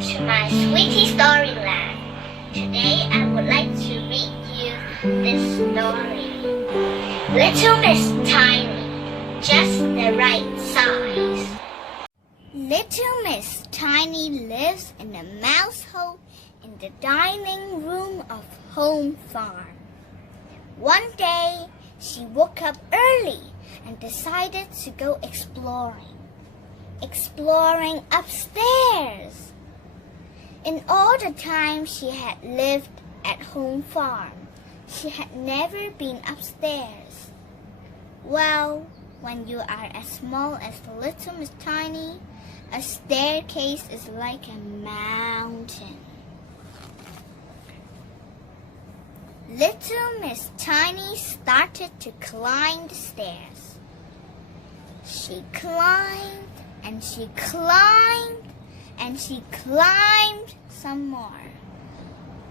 to my sweetie Storyland. Today I would like to read you this story. Little Miss Tiny, just the right size. Little Miss Tiny lives in a mouse hole in the dining room of Home Farm. One day, she woke up early and decided to go exploring upstairs. In all the time she had lived at Home Farm, she had never been upstairs. Well, when you are as small as the Little Miss Tiny, a staircase is like a mountain. Little Miss Tiny started to climb the stairs. She climbed and she climbed and she climbed some more,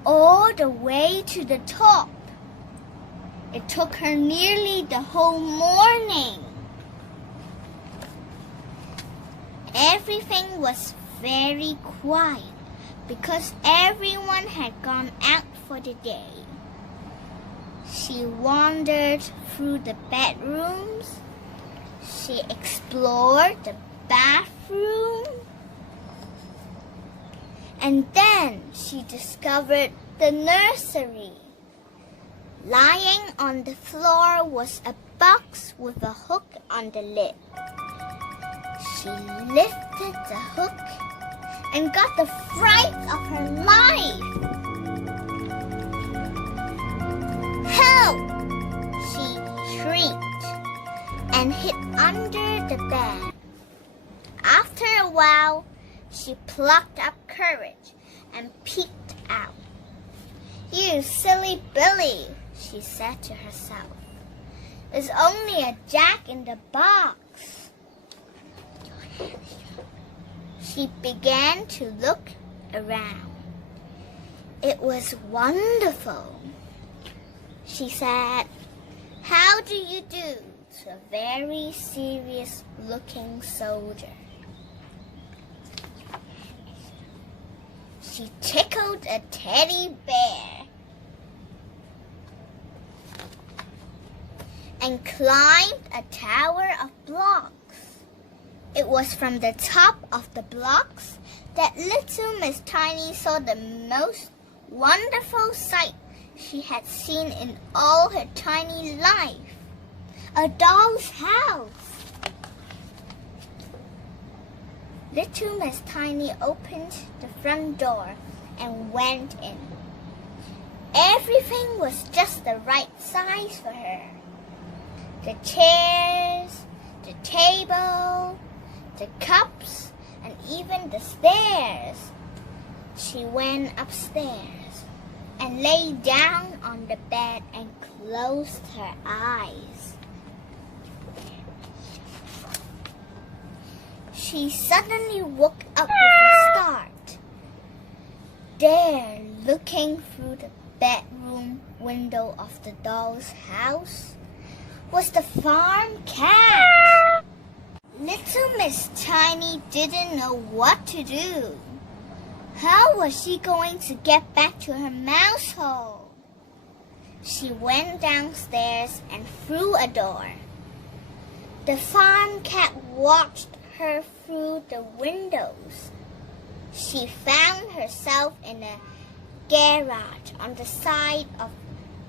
all the way to the top. It took her nearly the whole morning. Everything was very quiet because everyone had gone out for the day. She wandered through the bedrooms. She explored the bathroom. And then she discovered the nursery. Lying on the floor was a box with a hook on the lid. She lifted the hook and got the fright of her life. Help! She shrieked and hid under the bed. After a while, she plucked up courage and peeked out. "You silly Billy," she said to herself. "It's only a jack-in-the-box." She began to look around. It was wonderful. She said, "How do you do?" to a very serious-looking soldier. She tickled a teddy bear and climbed a tower of blocks. It was from the top of the blocks that Little Miss Tiny saw the most wonderful sight she had seen in all her tiny life. A doll's house. Little Miss Tiny opened the front door and went in. Everything was just the right size for her. The chairs, the table, the cups, and even the stairs. She went upstairs and lay down on the bed and closed her eyes. She suddenly woke up with a start. There, looking through the bedroom window of the doll's house, was the farm cat. Little Miss Tiny didn't know what to do. How was she going to get back to her mouse hole? She went downstairs and through a door. The farm cat watched her through the windows. She found herself in a garage on the side of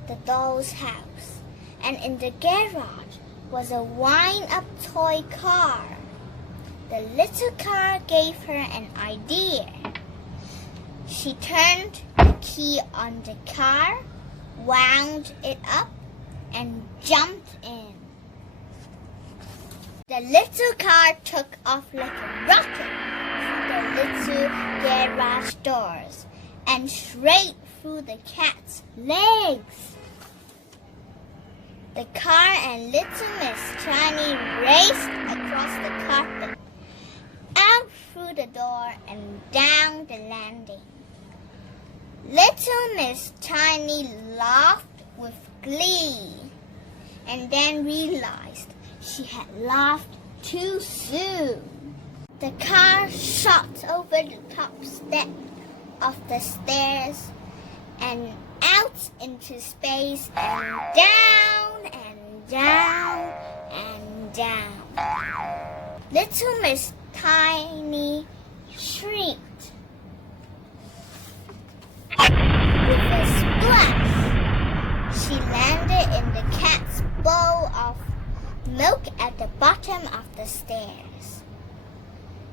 the doll's house, and in the garage was a wind-up toy car. The little car gave her an idea. She turned the key on the car, wound it up, and jumped in. The little car took off like a rocket through the little garage doors and straight through the cat's legs. The car and Little Miss Tiny raced across the carpet, out through the door and down the landing. Little Miss Tiny laughed with glee and then realized she had laughed too soon. The car shot over over the top step of the stairs and out into space and down and down and down. Little Miss Tiny shrieked. With a splash, she landed in the cat's bowl of milk at the bottom of the stairs.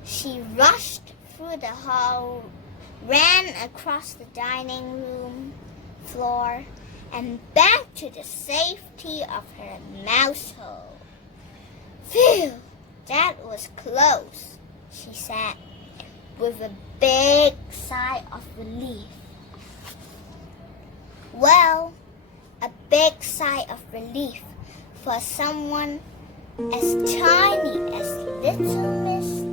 She rushed through the hall, ran across the dining room floor, and back to the safety of her mouse hole. Phew, that was close, she said, with a big sigh of relief. Well, a big sigh of relief for someone as tiny as Little Miss